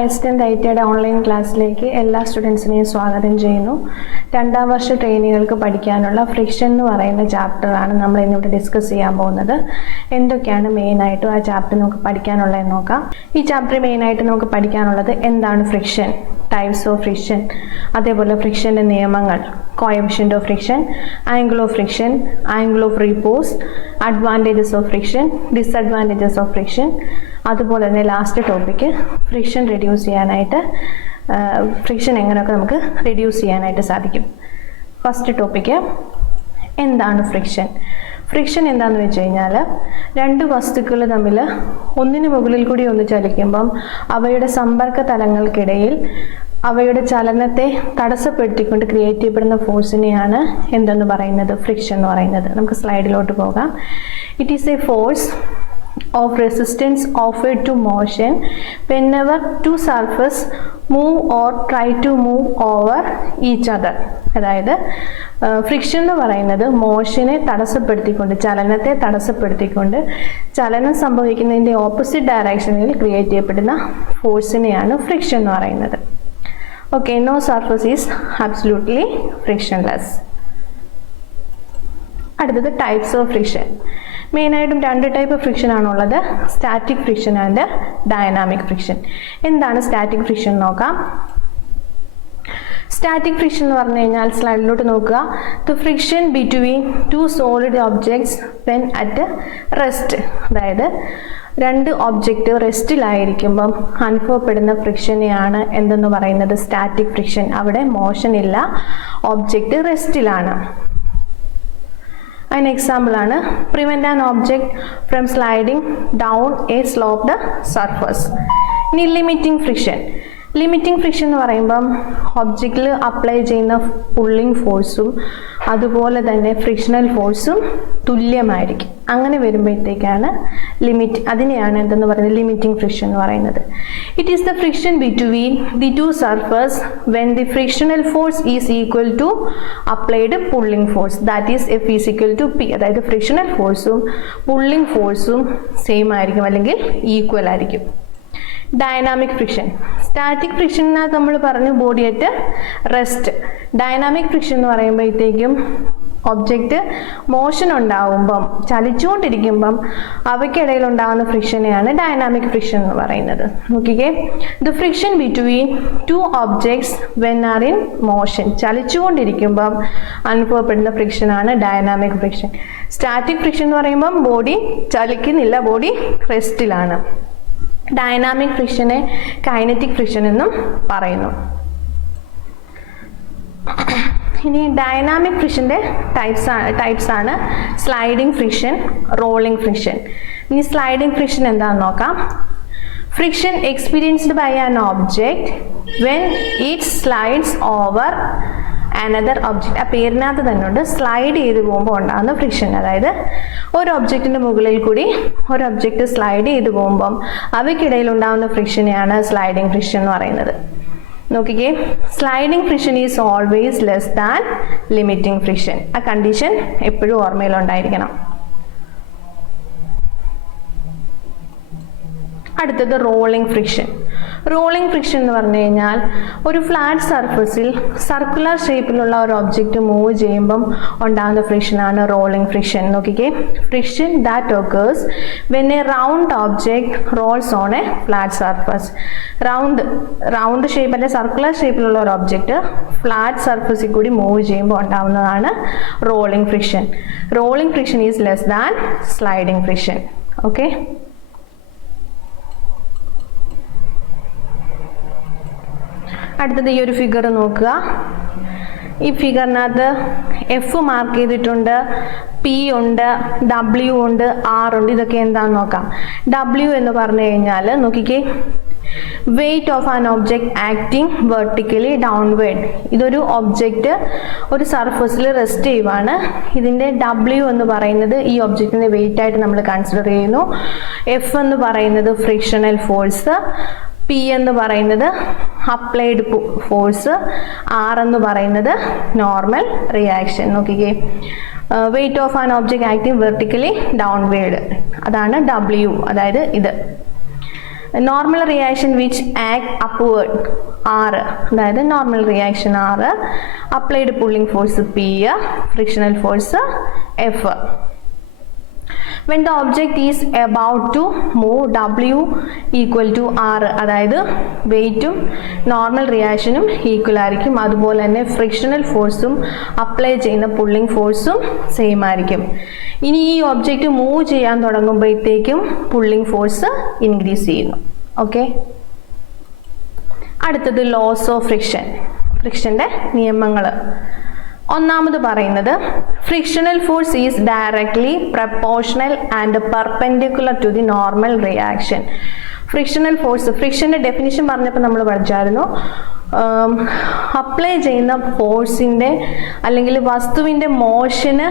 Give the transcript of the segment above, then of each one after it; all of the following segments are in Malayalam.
ഹയർസ്റ്റൻഡ് ഐറ്റിയുടെ ഓൺലൈൻ ക്ലാസ്സിലേക്ക് എല്ലാ സ്റ്റുഡൻസിനെയും സ്വാഗതം ചെയ്യുന്നു. രണ്ടാം വർഷ ട്രെയിനികൾക്ക് പഠിക്കാനുള്ള ഫ്രിക്ഷൻ എന്ന് പറയുന്ന ചാപ്റ്ററാണ് നമ്മൾ ഇന്നിവിടെ ഡിസ്കസ് ചെയ്യാൻ പോകുന്നത്. എന്തൊക്കെയാണ് മെയിനായിട്ടും ആ ചാപ്റ്റർ നമുക്ക് പഠിക്കാനുള്ളതെന്ന് നോക്കാം. ഈ ചാപ്റ്റർ മെയിനായിട്ട് നമുക്ക് പഠിക്കാനുള്ളത് എന്താണ് ഫ്രിക്ഷൻ, ടൈപ്സ് ഓഫ് ഫ്രിക്ഷൻ, അതേപോലെ ഫ്രിക്ഷൻ്റെ നിയമങ്ങൾ, coefficient of friction, angle of friction, angle of repose, advantages of friction, disadvantages of friction, അതുപോലെ തന്നെ ലാസ്റ്റ് ടോപ്പിക്ക് ഫ്രിക്ഷൻ റെഡ്യൂസ് ചെയ്യാനായിട്ട് ഫ്രിക്ഷൻ എങ്ങനെയൊക്കെ നമുക്ക് റെഡ്യൂസ് ചെയ്യാനായിട്ട് സാധിക്കും. ഫസ്റ്റ് ടോപ്പിക്ക് എന്താണ് ഫ്രിക്ഷൻ. ഫ്രിക്ഷൻ എന്താണെന്ന് വെച്ച് കഴിഞ്ഞാൽ രണ്ട് വസ്തുക്കൾ തമ്മിൽ ഒന്നിന് മുകളിൽ കൂടി ഒന്ന് ചലിക്കുമ്പം അവയുടെ സമ്പർക്ക തലങ്ങൾക്കിടയിൽ അവയുടെ ചലനത്തെ തടസ്സപ്പെടുത്തിക്കൊണ്ട് ക്രിയേറ്റ് ചെയ്യപ്പെടുന്ന ഫോഴ്സിനെയാണ് എന്തെന്ന് പറയുന്നത്, ഫ്രിക്ഷൻ എന്ന് പറയുന്നത്. നമുക്ക് സ്ലൈഡിലോട്ട് പോകാം. It is A force of resistance offered to motion whenever two surfaces move or try to move over each other. അതായത് ഫ്രിക്ഷൻ എന്ന് പറയുന്നത് മോഷനെ തടസ്സപ്പെടുത്തിക്കൊണ്ട്, ചലനത്തെ തടസ്സപ്പെടുത്തിക്കൊണ്ട് ചലനം സംഭവിക്കുന്നതിൻ്റെ ഓപ്പോസിറ്റ് ഡയറക്ഷനിൽ ക്രിയേറ്റ് ചെയ്യപ്പെടുന്ന ഫോഴ്സിനെയാണ് ഫ്രിക്ഷൻ എന്ന് പറയുന്നത്. Okay, no surface is absolutely frictionless. അടുത്തത് ടൈപ്സ് ഓഫ് ഫ്രിക്ഷൻ. മെയിനായിട്ടും രണ്ട് ടൈപ്പ് ഫ്രിക്ഷൻ ആണുള്ളത്, static friction and dynamic friction. എന്താണ് സ്റ്റാറ്റിക് ഫ്രിക്ഷൻ നോക്കാം. സ്റ്റാറ്റിക് ഫ്രിക്ഷൻ എന്ന് പറഞ്ഞു കഴിഞ്ഞാൽ സ്ലൈഡിലോട്ട് നോക്കുക. The friction between two solid objects when at rest. അതായത് രണ്ട് ഒബ്ജക്റ്റ് റെസ്റ്റിലായിരിക്കുമ്പം അനുഭവപ്പെടുന്ന ഫ്രിക്ഷനെയാണ് എന്തെന്ന് പറയുന്നത്, സ്റ്റാറ്റിക് ഫ്രിക്ഷൻ. അവിടെ മോഷൻ ഇല്ല, ഒബ്ജക്റ്റ് റെസ്റ്റിലാണ്. An example ആണ് prevent an object from sliding down a sloped surface. ഇനി ലിമിറ്റിംഗ് ഫ്രിക്ഷൻ. ലിമിറ്റിംഗ് ഫ്രിക്ഷൻ എന്ന് പറയുമ്പം ഒബ്ജക്റ്റിൽ അപ്ലൈ ചെയ്യുന്ന പുള്ളിംഗ് ഫോഴ്സും അതുപോലെ തന്നെ ഫ്രിക്ഷണൽ ഫോഴ്സും തുല്യമായിരിക്കും. അങ്ങനെ വരുമ്പോഴത്തേക്കാണ് അതിനെയാണ് എന്തെന്ന് പറയുന്നത്, ലിമിറ്റിംഗ് ഫ്രിക്ഷൻ എന്ന് പറയുന്നത്. It is the friction between the two surface when the frictional force is equal to applied pulling force, that is F is equal to P. അതായത് ഫ്രിക്ഷണൽ ഫോഴ്സും പുള്ളിംഗ് ഫോഴ്സും സെയിം ആയിരിക്കും അല്ലെങ്കിൽ ഈക്വൽ ആയിരിക്കും. Dynamic friction. സ്റ്റാറ്റിക് ഫ്രിക്ഷനകത്ത് നമ്മൾ പറഞ്ഞു body at rest. Dynamic friction എന്ന് പറയുമ്പോഴത്തേക്കും ഒബ്ജക്റ്റ് മോഷൻ ഉണ്ടാവുമ്പം, ചലിച്ചുകൊണ്ടിരിക്കുമ്പം അവയ്ക്കിടയിൽ ഉണ്ടാകുന്ന ഫ്രിക്ഷനെയാണ് ഡൈനാമിക് ഫ്രിക്ഷൻ എന്ന് പറയുന്നത്. നോക്കിക്കേ, the friction between two objects when are in motion. ചലിച്ചുകൊണ്ടിരിക്കുമ്പം അനുഭവപ്പെടുന്ന ഫ്രിക്ഷനാണ് ഡൈനാമിക് ഫ്രിക്ഷൻ. സ്റ്റാറ്റിക് ഫ്രിക്ഷൻ എന്ന് പറയുമ്പം ബോഡി ചലിക്കുന്നില്ല, ബോഡി റെസ്റ്റിലാണ്. ഡൈനാമിക് ഫ്രിക്ഷനെ കൈനറ്റിക് ഫ്രിക്ഷൻ എന്നും പറയുന്നു. ഇനി ഡൈനാമിക് ഫ്രിക്ഷൻ്റെ ടൈപ്സ് ആണ് സ്ലൈഡിംഗ് ഫ്രിക്ഷൻ, റോളിംഗ് ഫ്രിക്ഷൻ. ഇനി സ്ലൈഡിംഗ് ഫ്രിക്ഷൻ എന്താണെന്ന് നോക്കാം. Friction experienced by an object when it slides over another object. ആ പേരിനകത്ത് തന്നെ ഉണ്ട്, സ്ലൈഡ് ചെയ്ത് പോകുമ്പോൾ ഉണ്ടാകുന്ന ഫ്രിക്ഷൻ. അതായത് ഒരു ഒബ്ജക്റ്റിൻ്റെ മുകളിൽ കൂടി ഒരു ഒബ്ജക്റ്റ് സ്ലൈഡ് ചെയ്ത് പോകുമ്പം അവയ്ക്കിടയിൽ ഉണ്ടാകുന്ന ഫ്രിക്ഷനെയാണ് സ്ലൈഡിംഗ് ഫ്രിക്ഷൻ എന്ന് പറയുന്നത്. നോക്കിക്കേ, sliding friction is always less than limiting friction. ആ കണ്ടീഷൻ എപ്പോഴും ഓർമ്മയിലുണ്ടായിരിക്കണം. അടുത്തത് റോളിംഗ് ഫ്രിക്ഷൻ. റോളിംഗ് ഫ്രിക്ഷൻ എന്ന് പറഞ്ഞു കഴിഞ്ഞാൽ ഒരു ഫ്ലാറ്റ് സർഫസിൽ സർക്കുലർ ഷേപ്പിലുള്ള ഒരു ഒബ്ജക്റ്റ് മൂവ് ചെയ്യുമ്പം ഉണ്ടാകുന്ന ഫ്രിക്ഷനാണ് റോളിംഗ് ഫ്രിക്ഷൻ. നോക്കിക്കേ, friction that occurs when a round object rolls on a flat surface. Round shape അല്ലെങ്കിൽ സർക്കുലർ ഷേപ്പിലുള്ള ഒരു ഒബ്ജക്റ്റ് ഫ്ലാറ്റ് സർഫസിൽ കൂടി മൂവ് ചെയ്യുമ്പോൾ ഉണ്ടാകുന്നതാണ് rolling friction. Rolling friction is less than sliding friction. Okay, അടുത്തത് ഈ ഒരു ഫിഗർ നോക്കുക. ഈ ഫിഗറിനകത്ത് എഫ് മാർക്ക് ചെയ്തിട്ടുണ്ട്, പി ഉണ്ട്, ഡബ്ല്യു ഉണ്ട്, ആർ ഉണ്ട്. ഇതൊക്കെ എന്താണെന്ന് നോക്കാം. ഡബ്ല്യു എന്ന് പറഞ്ഞു കഴിഞ്ഞാൽ നോക്കിക്കേ, weight of an object acting vertically downward. ഇതൊരു ഒബ്ജക്റ്റ് ഒരു സർഫസിൽ റെസ്റ്റ് ചെയ്യുവാണ്. ഇതിൻ്റെ ഡബ്ല്യു എന്ന് പറയുന്നത് ഈ ഒബ്ജക്റ്റിൻ്റെ വെയിറ്റ് ആയിട്ട് നമ്മൾ കൺസിഡർ ചെയ്യുന്നു. എഫ് എന്ന് പറയുന്നത് ഫ്രിക്ഷണൽ ഫോഴ്സ്, പി എന്ന് പറയുന്നത് അപ്ലൈഡ് ഫോഴ്സ്, ആർ എന്ന് പറയുന്നത് നോർമൽ റിയാക്ഷൻ. നോക്കിക്കേ, weight of an object acting vertically downward, അതാണ് ഡബ്ല്യു, അതായത് ഇത്. Normal reaction which act upward R, അതായത് normal reaction R, applied pulling force P, frictional force F. When the object is about to move, W equal to R, അതായത് വെയിറ്റും നോർമൽ റിയാക്ഷനും ഈക്വൽ ആയിരിക്കും. അതുപോലെ തന്നെ ഫ്രിക്ഷണൽ ഫോഴ്സും അപ്ലൈ ചെയ്യുന്ന പുള്ളിംഗ് ഫോഴ്സും സെയിം ആയിരിക്കും. ഇനി ഈ ഒബ്ജക്റ്റ് മൂവ് ചെയ്യാൻ തുടങ്ങുമ്പോഴത്തേക്കും പുള്ളിംഗ് ഫോഴ്സ് ഇൻക്രീസ് ചെയ്യുന്നു. ഓക്കെ, അടുത്തത് ലോസ് ഓഫ് ഫ്രിക്ഷൻ, ഫ്രിക്ഷൻ്റെ നിയമങ്ങൾ. ഒന്നാമത് പറയുന്നത് frictional force is directly proportional and perpendicular to the normal reaction. Frictional force, ഫ്രിക്ഷൻ്റെ ഡെഫിനിഷൻ പറഞ്ഞപ്പോൾ നമ്മൾ പഠിച്ചായിരുന്നു, അപ്ലൈ ചെയ്യുന്ന ഫോഴ്സിൻ്റെ അല്ലെങ്കിൽ വസ്തുവിൻ്റെ മോഷന്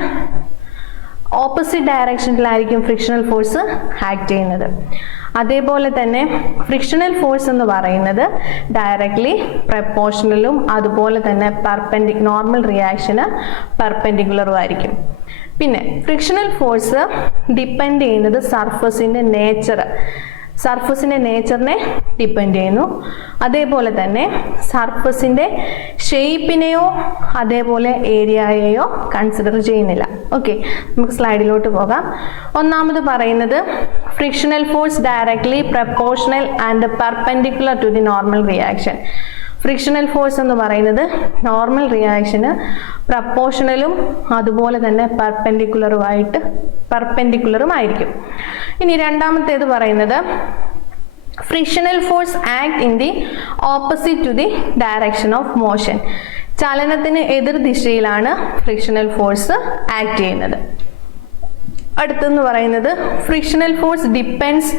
ഓപ്പോസിറ്റ് ഡയറക്ഷനിലായിരിക്കും ഫ്രിക്ഷണൽ ഫോഴ്സ് ആക്ട് ചെയ്യുന്നത്. അതേപോലെ തന്നെ ഫ്രിക്ഷണൽ ഫോഴ്സ് എന്ന് പറയുന്നത് ഡയറക്ട്ലി പ്രപ്പോർഷണലും അതുപോലെ തന്നെ നോർമൽ റിയാക്ഷന് പെർപെൻഡിക്കുലറും ആയിരിക്കും. പിന്നെ ഫ്രിക്ഷണൽ ഫോഴ്സ് ഡിപ്പെൻഡ് ചെയ്യുന്നത് സർഫസിൻ്റെ നേച്ചറിനെ ഡിപ്പെൻഡ് ചെയ്യുന്നു. അതേപോലെ തന്നെ സർഫസിൻ്റെ ഷേപ്പിനെയോ അതേപോലെ ഏരിയയെയോ കൺസിഡർ ചെയ്യുന്നില്ല. ഓക്കെ, നമുക്ക് സ്ലൈഡിലോട്ട് പോകാം. ഒന്നാമത് പറയുന്നത് frictional force directly proportional and perpendicular to the normal reaction. Frictional force എന്ന് പറയുന്നത് നോർമൽ റിയാക്ഷന് പ്രപ്പോർഷണലും അതുപോലെ തന്നെ പെർപെൻഡിക്കുലറും ആയിരിക്കും. ഇനി രണ്ടാമത്തേത് പറയുന്നത് frictional force act in the opposite to the direction of motion. ചലനത്തിന് എതിർ ദിശയിലാണ് ഫ്രിക്ഷണൽ ഫോഴ്സ് ആക്ട് ചെയ്യുന്നത്. അടുത്തെന്ന് പറയുന്നത് frictional force depends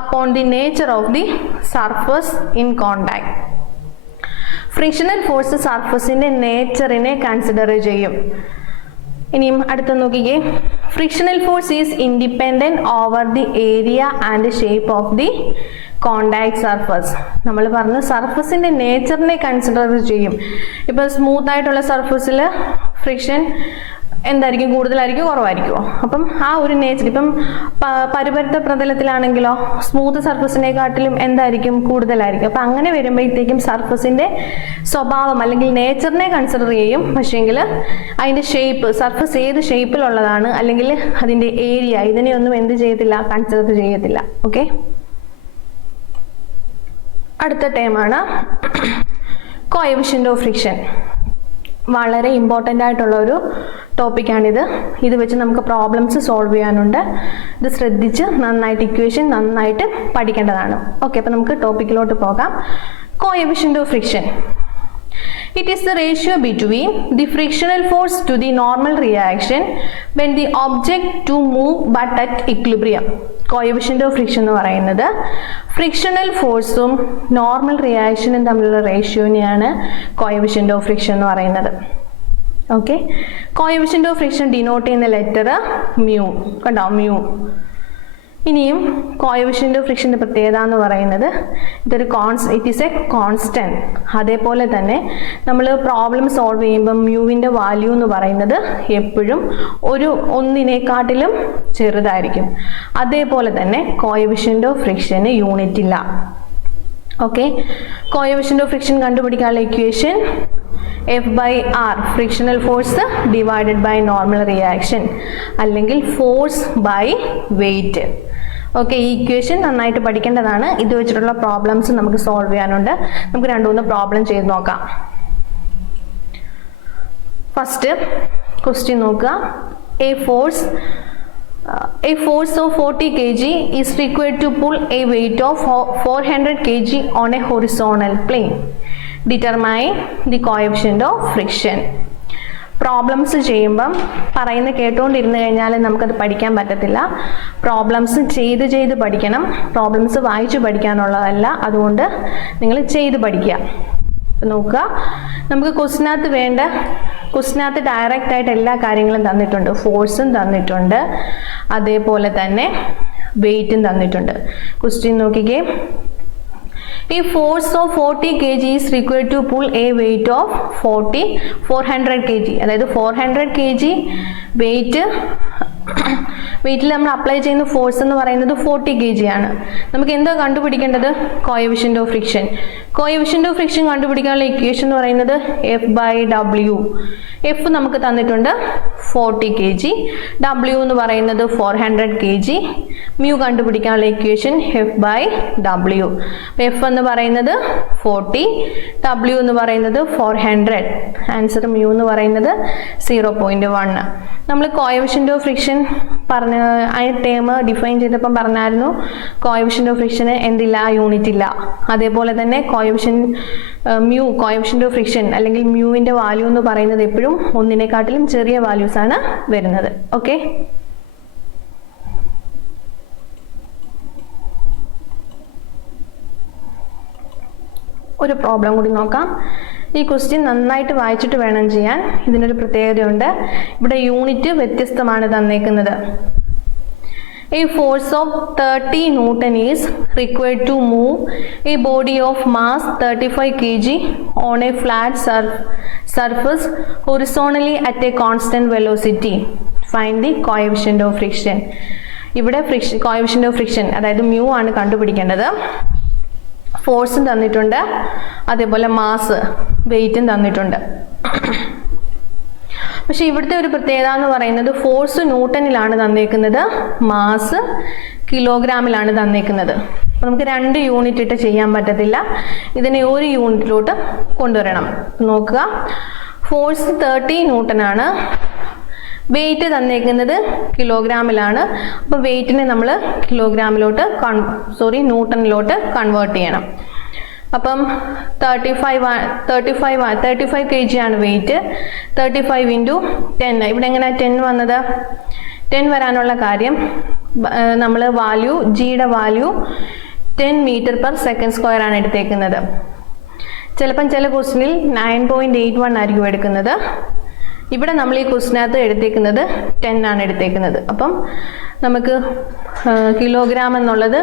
upon the nature of the surface in contact. Frictional force സർഫസിന്റെ നേച്ചറിനെ കൺസിഡർ ചെയ്യും. ഇനിയും അടുത്ത നോക്കിക്കേ, frictional force is independent over the area and shape of the contact surface. നമ്മൾ പറഞ്ഞു സർഫസിന്റെ നേച്ചറിനെ കൺസിഡർ ചെയ്യും. ഇപ്പം സ്മൂത്ത് ആയിട്ടുള്ള സർഫസിൽ ഫ്രിക്ഷൻ എന്തായിരിക്കും, കൂടുതലായിരിക്കും കുറവായിരിക്കുമോ? അപ്പം ആ ഒരു നേച്ചർ, ഇപ്പം പരുപരുത്ത പ്രതലത്തിലാണെങ്കിലോ സ്മൂത്ത് സർഫസിനെക്കാട്ടിലും എന്തായിരിക്കും, കൂടുതലായിരിക്കും. അപ്പം അങ്ങനെ വരുമ്പോഴത്തേക്കും സർഫസിൻ്റെ സ്വഭാവം അല്ലെങ്കിൽ നേച്ചറിനെ കൺസിഡർ ചെയ്യും. പക്ഷേങ്കിൽ അതിൻ്റെ ഷേപ്പ്, സർഫസ് ഏത് ഷേപ്പിലുള്ളതാണ് അല്ലെങ്കിൽ അതിൻ്റെ ഏരിയ, ഇതിനെയൊന്നും എന്ത് ചെയ്യത്തില്ല, കൺസിഡർ ചെയ്യത്തില്ല. ഓക്കെ, അടുത്ത ടേമാണ് കോഎഫിഷ്യന്റ് ഓഫ് ഫ്രിക്ഷൻ. വളരെ ഇമ്പോർട്ടൻ്റ് ആയിട്ടുള്ള ഒരു ടോപ്പിക്കാണിത്. ഇത് വെച്ച് നമുക്ക് പ്രോബ്ലംസ് സോൾവ് ചെയ്യാനുണ്ട്. ഇത് ശ്രദ്ധിച്ച് നന്നായിട്ട് ഇക്വേഷൻ നന്നായിട്ട് പഠിക്കേണ്ടതാണ്. ഓക്കെ, അപ്പോൾ നമുക്ക് ടോപ്പിക്കിലോട്ട് പോകാം. Coefficient of friction. It is the ratio between the frictional force to the normal reaction when the object to move but at equilibrium. Coefficient of friction എന്ന് പറയുന്നത് ഫ്രിക്ഷണൽ ഫോഴ്സും നോർമൽ റിയാക്ഷനും തമ്മിലുള്ള റേഷ്യോനെയാണ് കോഎഫിഷ്യന്റ് ഓഫ് ഫ്രിക്ഷൻ എന്ന് പറയുന്നത്. Okay, coefficient of friction denote ചെയ്യുന്ന ലെറ്റർ മ്യൂ, കണ്ടോ, മ്യൂ. ഇനിയും കോഎഫിഷ്യന്റ് ഓഫ് ഫ്രിക്ഷൻ്റെ പ്രത്യേകത എന്ന് പറയുന്നത് ഇറ്റ് ഈസ് എ കോൺസ്റ്റന്റ്. അതേപോലെ തന്നെ നമ്മൾ പ്രോബ്ലം സോൾവ് ചെയ്യുമ്പം മ്യൂവിൻ്റെ വാല്യൂ എന്ന് പറയുന്നത് എപ്പോഴും ഒന്നിനെക്കാട്ടിലും ചെറുതായിരിക്കും. അതേപോലെ തന്നെ കോഎഫിഷ്യന്റ് ഓഫ് ഫ്രിക്ഷന് യൂണിറ്റ് ഇല്ല. ഓക്കെ, കോഎഫിഷ്യന്റ് ഓഫ് ഫ്രിക്ഷൻ കണ്ടുപിടിക്കാനുള്ള equation F/R, frictional force divided by normal reaction, അല്ലെങ്കിൽ ഫോഴ്സ് ബൈ വെയിറ്റ്. ഓക്കെ, ഈ ഇക്വേഷൻ നന്നായിട്ട് പഠിക്കേണ്ടതാണ്. ഇത് വെച്ചിട്ടുള്ള പ്രോബ്ലംസ് നമുക്ക് സോൾവ് ചെയ്യാനുണ്ട്. നമുക്ക് 2-3 പ്രോബ്ലം ചെയ്ത് നോക്കാം. ഫസ്റ്റ് ക്വസ്റ്റ്യൻ നോക്കുക. A force of 40 kg is required to pull a weight of 400 kg on a horizontal plane. Determine the coefficient of friction. Problems ചെയ്യുമ്പം പറയുന്ന കേട്ടുകൊണ്ടിരുന്ന് കഴിഞ്ഞാൽ നമുക്കത് പഠിക്കാൻ പറ്റത്തില്ല. പ്രോബ്ലംസ് ചെയ്ത് പഠിക്കണം. പ്രോബ്ലംസ് വായിച്ചു പഠിക്കാനുള്ളതല്ല. അതുകൊണ്ട് നിങ്ങൾ ചെയ്ത് പഠിക്കുക. നോക്കുക, നമുക്ക് ക്വസ്റ്റിനകത്ത് ഡയറക്റ്റ് ആയിട്ട് എല്ലാ കാര്യങ്ങളും തന്നിട്ടുണ്ട്. ഫോഴ്സും തന്നിട്ടുണ്ട്, അതേപോലെ തന്നെ വെയിറ്റും തന്നിട്ടുണ്ട്. ക്വസ്റ്റ്യൻ നോക്കിക്കേ. A force of 40 kg is required to pull a weight of 400 kg. അതായത് 400 kg വെയിറ്റ് വെയിറ്റിൽ നമ്മൾ അപ്ലൈ ചെയ്യുന്ന ഫോഴ്സ് എന്ന് പറയുന്നത് 40 kg ആണ്. നമുക്ക് എന്താ കണ്ടുപിടിക്കേണ്ടത്? Coefficient of friction. Coefficient of friction കണ്ടുപിടിക്കാനുള്ള ഇക്വേഷൻ എന്ന് പറയുന്നത് F/W. എഫ് നമുക്ക് തന്നിട്ടുണ്ട് 40 kg, W എന്ന് പറയുന്നത് 400 kg. മ്യൂ കണ്ടുപിടിക്കാനുള്ള ഇക്വേഷൻ F/W. F എന്ന് പറയുന്നത് 40, W എന്ന് പറയുന്നത് 400. ആൻസർ മ്യൂ എന്ന് പറയുന്നത് 0.1. നമ്മൾ കോഎഫിഷ്യന്റ് ഓഫ് ഫ്രിക്ഷൻ പറഞ്ഞ ആ ടേം ഡിഫൈൻ ചെയ്തപ്പം പറഞ്ഞായിരുന്നു കോഎഫിഷ്യന്റ് ഓഫ് ഫ്രിക്ഷന് എന്തില്ല? യൂണിറ്റ് ഇല്ല. അതേപോലെ തന്നെ കോഎഫിഷ്യന്റ് ഓഫ് ഫ്രിക്ഷൻ അല്ലെങ്കിൽ മ്യൂവിന്റെ വാല്യൂ എന്ന് പറയുന്നത് എപ്പോഴും ഒന്നിനെക്കാട്ടിലും ചെറിയ വാല്യൂസ് ആണ് വരുന്നത്. ഓക്കെ, ഒരു പ്രോബ്ലം കൂടി നോക്കാം. ഈ ക്വസ്റ്റ്യൻ നന്നായിട്ട് വായിച്ചിട്ട് വേണം ചെയ്യാൻ. ഇതിനൊരു പ്രത്യേകതയുണ്ട്. ഇവിടെ യൂണിറ്റ് വ്യത്യസ്തമാണ് തന്നേക്കുന്നത്. A force of 30 Newton is required to move a body of mass 35 kg on a flat surface horizontally at a constant velocity. Find the coefficient of friction. ഇവിടെ coefficient of friction അതായത് മ്യൂ ആണ് കണ്ടുപിടിക്കേണ്ടത്. ഫോഴ്സും തന്നിട്ടുണ്ട്, അതേപോലെ മാസ് വെയിറ്റും തന്നിട്ടുണ്ട്. പക്ഷെ ഇവിടുത്തെ ഒരു പ്രത്യേകത എന്ന് പറയുന്നത് ഫോഴ്സ് ന്യൂട്ടണിലാണ് തന്നേക്കുന്നത്, മാസ് കിലോഗ്രാമിലാണ് തന്നേക്കുന്നത്. അപ്പോൾ നമുക്ക് 2 യൂണിറ്റ് ഇട്ട് ചെയ്യാൻ പറ്റത്തില്ല. ഇതിനെ ഒരു യൂണിറ്റിലോട്ട് കൊണ്ടുവരണം. നോക്കുക, ഫോഴ്സ് 30 ന്യൂട്ടൺ ആണ്, വെയിറ്റ് തന്നേക്കുന്നത് കിലോഗ്രാമിലാണ്. അപ്പോൾ വെയിറ്റിനെ നമ്മൾ ന്യൂട്ടണിലോട്ട് കൺവേർട്ട് ചെയ്യണം. അപ്പം 35 kg ആണ് വെയിറ്റ്. 35 × 10. ഇവിടെ എങ്ങനെ 10 വന്നത്? 10 വരാനുള്ള കാര്യം നമ്മൾ ജിയുടെ വാല്യൂ 10 m/s² ആണ് എടുത്തേക്കുന്നത്. ചിലപ്പം ചില ക്വസ്റ്റിനിൽ 9.81 ആയിരിക്കും എടുക്കുന്നത്. ഇവിടെ നമ്മൾ ഈ ക്വസ്റ്റിനകത്ത് എടുത്തേക്കുന്നത് 10 ആണ് എടുത്തേക്കുന്നത്. അപ്പം നമുക്ക് കിലോഗ്രാം എന്നുള്ളത്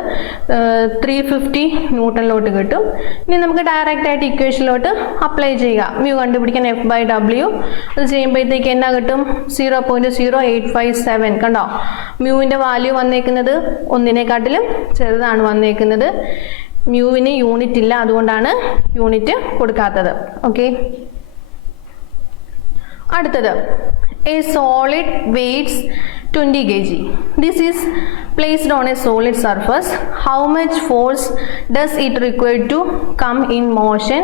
350 ന്യൂട്ടണിലോട്ട് കിട്ടും. ഇനി നമുക്ക് ഡയറക്റ്റ് ആയിട്ട് ഇക്വേഷനിലോട്ട് അപ്ലൈ ചെയ്യുക. മ്യൂ കണ്ടുപിടിക്കാൻ F/W. അത് ചെയ്യുമ്പോഴത്തേക്ക് എന്നാ കിട്ടും? 0.0857. കണ്ടോ, മ്യൂവിൻ്റെ വാല്യൂ വന്നേക്കുന്നത് ഒന്നിനെക്കാട്ടിലും ചെറുതാണ് വന്നേക്കുന്നത്. മ്യൂവിന് യൂണിറ്റ് ഇല്ല, അതുകൊണ്ടാണ് യൂണിറ്റ് കൊടുക്കാത്തത്. ഓക്കെ, അടുത്തത് a solid weighs 20 kg. This is placed on a solid surface. How much force does it require to come in motion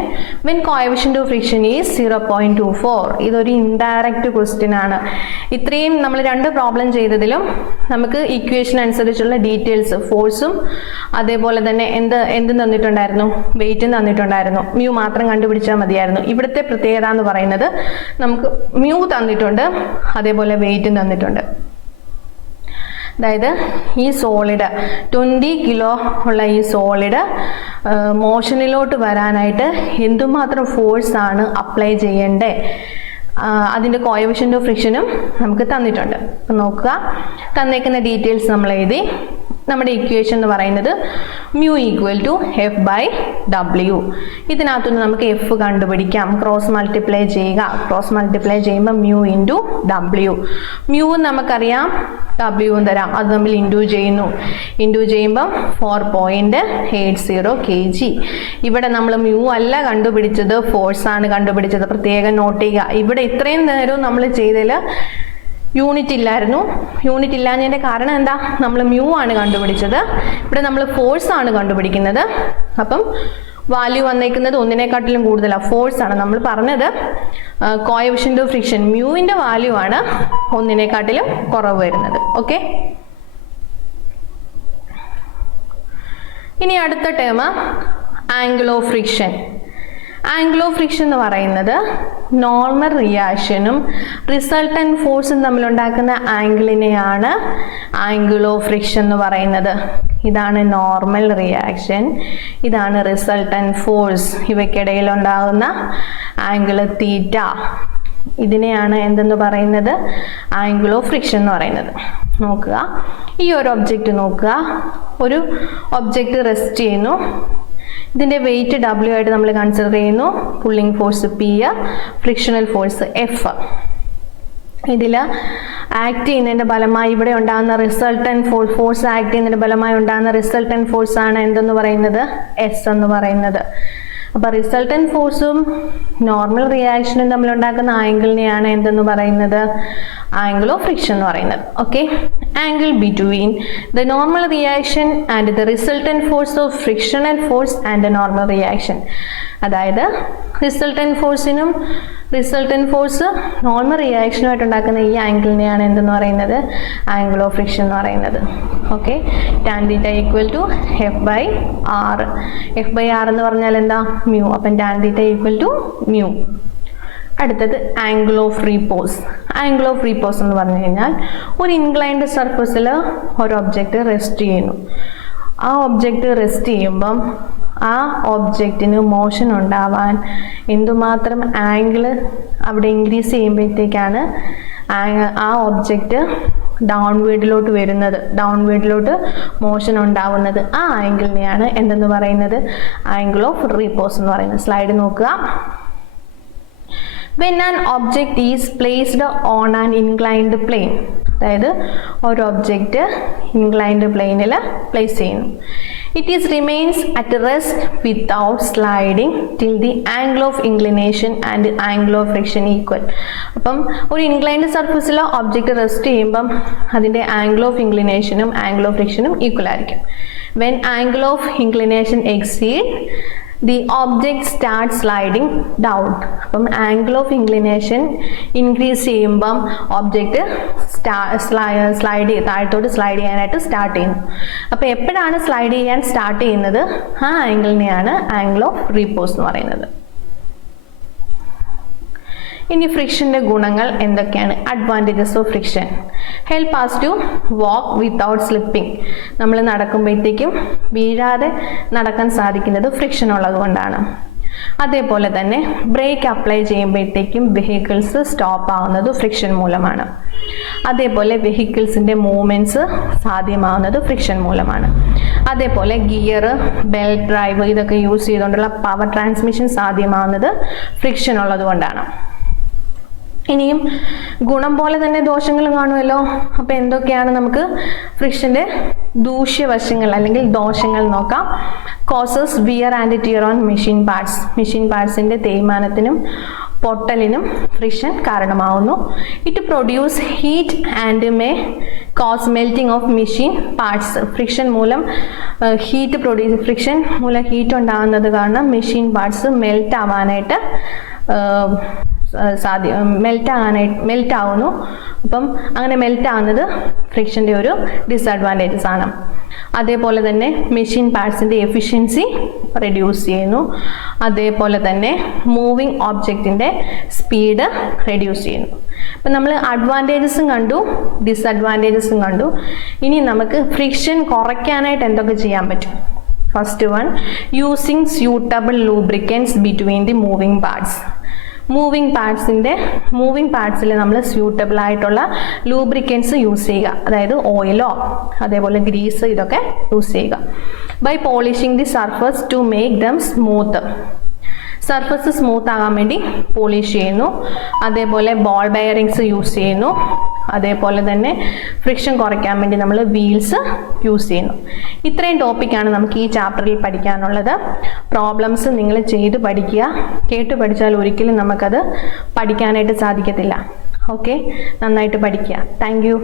when coefficient of friction is 0.24? ഇതൊരു ഇൻഡയറക്റ്റ് ക്വസ്റ്റ്യൻ ആണ്. ഇത്രയും നമ്മൾ 2 പ്രോബ്ലം ചെയ്തതിലും നമുക്ക് ഇക്വേഷൻ അനുസരിച്ചുള്ള ഡീറ്റെയിൽസ്, ഫോഴ്സും അതേപോലെ തന്നെ എന്ത് തന്നിട്ടുണ്ടായിരുന്നു? വെയിറ്റും തന്നിട്ടുണ്ടായിരുന്നു. മ്യൂ മാത്രം കണ്ടുപിടിച്ചാൽ മതിയായിരുന്നു. ഇവിടുത്തെ പ്രത്യേകത എന്ന് പറയുന്നത് നമുക്ക് മ്യൂ തന്നിട്ടുണ്ട്, അതേപോലെ വെയിറ്റും തന്നിട്ടുണ്ട്. അതായത് ഈ സോളിഡ് 20 കിലോ ഉള്ള ഈ സോളിഡ് മോഷനിലോട്ട് വരാനായിട്ട് എന്തുമാത്രം ഫോഴ്സാണ് അപ്ലൈ ചെയ്യേണ്ടത്, അതിൻ്റെ കോഎഫിഷ്യന്റ് ഓഫ് ഫ്രിക്ഷനും നമുക്ക് തന്നിട്ടുണ്ട്. അപ്പം നോക്കുക, തന്നേക്കുന്ന ഡീറ്റെയിൽസ് നമ്മൾ എഴുതി. നമ്മുടെ ഇക്വേഷൻ എന്ന് പറയുന്നത് മ്യൂ = F/W. ഇതിനകത്തുനിന്ന് നമുക്ക് എഫ് കണ്ടുപിടിക്കാം. ക്രോസ് മൾട്ടിപ്ലൈ ചെയ്യുക. ക്രോസ് മൾട്ടിപ്ലൈ ചെയ്യുമ്പോൾ മ്യൂ × W. മ്യൂ നമുക്കറിയാം, W തരാം, അത് നമ്മൾ ഇൻറ്റു ചെയ്യുമ്പം 4.80 kg. ഇവിടെ നമ്മൾ മ്യൂ അല്ല കണ്ടുപിടിച്ചത്, ഫോഴ്സാണ് കണ്ടുപിടിച്ചത്. പ്രത്യേകം നോട്ട് ചെയ്യുക. ഇവിടെ ഇത്രയും നേരവും നമ്മൾ ചെയ്തതിൽ യൂണിറ്റ് ഇല്ലായിരുന്നു. യൂണിറ്റ് ഇല്ലാഞ്ഞതിൻ്റെ കാരണം എന്താ? നമ്മൾ മ്യൂ ആണ് കണ്ടുപിടിച്ചത്, ഇവിടെ നമ്മൾ ഫോഴ്സ് ആണ് കണ്ടുപിടിക്കുന്നത്. അപ്പം വാല്യൂ വന്നേക്കുന്നത് ഒന്നിനെക്കാട്ടിലും കൂടുതലാണ്, ഫോഴ്സ് ആണ്. നമ്മൾ പറഞ്ഞത് കോഎഫിഷ്യന്റ് ഓഫ് ഫ്രിക്ഷൻ മ്യൂവിൻ്റെ വാല്യൂ ആണ് ഒന്നിനെക്കാട്ടിലും കുറവ് വരുന്നത്. ഓക്കെ, ഇനി അടുത്ത term angle of friction. Angle of friction എന്ന് പറയുന്നത് നോർമൽ റിയാക്ഷനും റിസൾട്ടൻറ്റ് ഫോഴ്സും തമ്മിലുണ്ടാക്കുന്ന ആംഗിളിനെയാണ് ആംഗിൾ ഓഫ് ഫ്രിക്ഷൻ എന്ന് പറയുന്നത്. ഇതാണ് നോർമൽ റിയാക്ഷൻ, ഇതാണ് റിസൾട്ടൻറ്റ് ഫോഴ്സ്. ഇവയ്ക്കിടയിൽ ഉണ്ടാകുന്ന ആംഗിൾ തീറ്റ, ഇതിനെയാണ് എന്തെന്ന് പറയുന്നത്? ആംഗിൾ ഓഫ് ഫ്രിക്ഷൻ എന്ന് പറയുന്നത്. നോക്കുക, ഈ ഒരു ഒബ്ജക്റ്റ് നോക്കുക. ഒരു ഒബ്ജക്റ്റ് റെസ്റ്റ് ചെയ്യുന്നു, ഇതിൻ്റെ വെയിറ്റ് W ആയിട്ട് നമ്മൾ കൺസിഡർ ചെയ്യുന്നു. Pulling force P, frictional force F. ഇതിൽ ആക്ട് ചെയ്യുന്നതിൻ്റെ ഫലമായി ഇവിടെ ഉണ്ടാകുന്ന റിസൾട്ടൻറ്റ് ഫോഴ്സ് ആക്ട് ചെയ്യുന്നതിൻ്റെ ഫലമായി ഉണ്ടാകുന്ന റിസൾട്ടൻറ്റ് ഫോഴ്സ് ആണ് എന്തെന്ന് പറയുന്നത്, എസ് എന്ന് പറയുന്നത്. അപ്പോൾ റിസൾട്ടൻറ്റ് ഫോഴ്സും നോർമൽ റിയാക്ഷനും തമ്മിലുണ്ടാക്കുന്ന ആംഗിളിനെയാണ് എന്തെന്ന് പറയുന്നത്, ആംഗിൾ ഓഫ് ഫ്രിക്ഷൻ എന്ന് പറയുന്നത്. Okay, angle between the normal reaction and the resultant force of frictional force and the normal reaction. അതായത് റിസൾട്ടൻറ്റ് ഫോഴ്സിനും റിസൾട്ടൻറ്റ് ഫോഴ്സ് നോർമൽ റിയാക്ഷനുമായിട്ട് ഉണ്ടാക്കുന്ന ഈ ആംഗിളിനെയാണ് എന്തെന്ന് പറയുന്നത്, ആംഗിൾ ഓഫ് ഫ്രിക്ഷൻ എന്ന് പറയുന്നത്. Okay, tan theta equal to F by R. F by R എന്ന് പറഞ്ഞാൽ എന്താ, മ്യൂ. അപ്പം tan theta equal to mu. അടുത്തത് angle of repose. Angle of repose എന്ന് പറഞ്ഞു കഴിഞ്ഞാൽ ഒരു ഇൻക്ലൈൻഡ് സർഫസിൽ ഒരു ഒബ്ജക്റ്റ് റെസ്റ്റ് ചെയ്യുന്നു. ആ ഒബ്ജക്റ്റ് റെസ്റ്റ് ചെയ്യുമ്പം ആ ഒബ്ജക്റ്റിന് മോഷൻ ഉണ്ടാവാൻ എന്തുമാത്രം ആംഗിൾ അവിടെ ഇൻക്രീസ് ചെയ്യുമ്പോഴത്തേക്കാണ് ആ ഒബ്ജക്റ്റ് ഡൗൺവേർഡിലോട്ട് വരുന്നത്, ഡൗൺവേർഡിലോട്ട് മോഷൻ ഉണ്ടാവുന്നത്. ആ ആംഗിളിനെയാണ് എന്തെന്ന് പറയുന്നത്, ആംഗിൾ ഓഫ് റീപോസ് എന്ന് പറയുന്നത്. സ്ലൈഡ് നോക്കുക. When an object is placed on an inclined plane, അതായത് ഒരു ഒബ്ജക്റ്റ് ഇൻക്ലൈൻഡ് പ്ലെയിനിൽ പ്ലേസ് ചെയ്യുന്നു. It is remains at rest without sliding till the angle of inclination and angle of friction equal. അപ്പം ഒരു ഇൻക്ലൈൻഡ് സർഫസിൽ ഒബ്ജക്റ്റ് റെസ്റ്റ് ചെയ്യുമ്പം അതിൻ്റെ ആംഗിൾ ഓഫ് ഇൻക്ലിനേഷനും ആംഗിൾ ഓഫ് ഫ്രിക്ഷനും ഈക്വൽ ആയിരിക്കും. When angle of inclination exceed, the object starts sliding down. അപ്പം ആംഗിൾ ഓഫ് ഇൻക്ലിനേഷൻ ഇൻക്രീസ് ചെയ്യുമ്പം ഒബ്ജക്റ്റ് താഴത്തോട്ട് സ്ലൈഡ് ചെയ്യാനായിട്ട് സ്റ്റാർട്ട് ചെയ്യുന്നു. അപ്പോൾ എപ്പോഴാണ് സ്ലൈഡ് ചെയ്യാൻ സ്റ്റാർട്ട് ചെയ്യുന്നത്, ആ ആംഗിളിനെയാണ് ആംഗിൾ ഓഫ് റീപോസ് എന്ന് പറയുന്നത്. ഇനി ഫ്രിക്ഷൻ്റെ ഗുണങ്ങൾ എന്തൊക്കെയാണ്? Advantages of friction: help us to walk without slipping. നമ്മൾ നടക്കുമ്പോഴത്തേക്കും വീഴാതെ നടക്കാൻ സാധിക്കുന്നത് ഫ്രിക്ഷൻ ഉള്ളത് കൊണ്ടാണ്. അതേപോലെ തന്നെ ബ്രേക്ക് അപ്ലൈ ചെയ്യുമ്പോഴത്തേക്കും വെഹിക്കിൾസ് സ്റ്റോപ്പ് ആവുന്നത് ഫ്രിക്ഷൻ മൂലമാണ്. അതേപോലെ വെഹിക്കിൾസിൻ്റെ മൂവ്മെൻറ്റ്സ് സാധ്യമാവുന്നത് ഫ്രിക്ഷൻ മൂലമാണ്. അതേപോലെ ഗിയർ, ബെൽറ്റ് ഡ്രൈവ് ഇതൊക്കെ യൂസ് ചെയ്തുകൊണ്ടുള്ള പവർ ട്രാൻസ്മിഷൻ സാധ്യമാവുന്നത് ഫ്രിക്ഷൻ ഉള്ളത് കൊണ്ടാണ്. ഇനിയും ഗുണം പോലെ തന്നെ ദോഷങ്ങളും കാണുമല്ലോ. അപ്പോൾ എന്തൊക്കെയാണ് നമുക്ക് ഫ്രിക്ഷൻ്റെ ദൂഷ്യവശങ്ങൾ അല്ലെങ്കിൽ ദോഷങ്ങൾ നോക്കാം. Causes wear and tear on machine parts. Machine പാർട്സിൻ്റെ തേയ്മാനത്തിനും പൊട്ടലിനും ഫ്രിക്ഷൻ കാരണമാവുന്നു. It produce heat and may cause melting of machine parts. Friction മൂലം ഫ്രിക്ഷൻ മൂലം ഹീറ്റ് ഉണ്ടാകുന്നത് കാരണം മെഷീൻ പാർട്സ് മെൽറ്റ് ആവാനായിട്ട് മെൽറ്റ് ആവുന്നു. അപ്പം അങ്ങനെ മെൽറ്റ് ആവുന്നത് ഫ്രിക്ഷൻ്റെ ഒരു ഡിസഡ്വാൻറ്റേജസ് ആണ്. അതേപോലെ തന്നെ മെഷീൻ പാർട്സിൻ്റെ എഫിഷ്യൻസി റെഡ്യൂസ് ചെയ്യുന്നു. അതേപോലെ തന്നെ മൂവിങ് ഓബ്ജക്റ്റിൻ്റെ സ്പീഡ് റെഡ്യൂസ് ചെയ്യുന്നു. അപ്പം നമ്മൾ അഡ്വാൻറ്റേജസും കണ്ടു, ഡിസഡ്വാൻറ്റേജസും കണ്ടു. ഇനി നമുക്ക് ഫ്രിക്ഷൻ കുറയ്ക്കാനായിട്ട് എന്തൊക്കെ ചെയ്യാൻ പറ്റും? First one, using suitable lubricants between the moving parts. Moving പാർട്സിൽ നമ്മൾ സ്യൂട്ടബിൾ ആയിട്ടുള്ള ലൂബ്രിക്കൻസ് യൂസ് ചെയ്യുക. അതായത് ഓയിലോ അതേപോലെ ഗ്രീസ് ഇതൊക്കെ യൂസ് ചെയ്യുക. By polishing the surface to make them smooth. Surface smooth ആകാൻ വേണ്ടി പോളിഷ് ചെയ്യുന്നു. അതേപോലെ ബോൾ ബെയറിങ്സ് യൂസ് ചെയ്യുന്നു. അതേപോലെ തന്നെ ഫ്രിക്ഷൻ കുറയ്ക്കാൻ വേണ്ടി നമ്മൾ വീൽസ് യൂസ് ചെയ്യുന്നു. ഇത്രയും ടോപ്പിക്കാണ് നമുക്ക് ഈ ചാപ്റ്ററിൽ പഠിക്കാനുള്ളത്. പ്രോബ്ലംസ് നിങ്ങൾ ചെയ്ത് പഠിക്കുക. കേട്ട് പഠിച്ചാൽ ഒരിക്കലും നമുക്കത് പഠിക്കാനായിട്ട് സാധിക്കത്തില്ല. ഓക്കെ, നന്നായിട്ട് പഠിക്കുക. Thank you.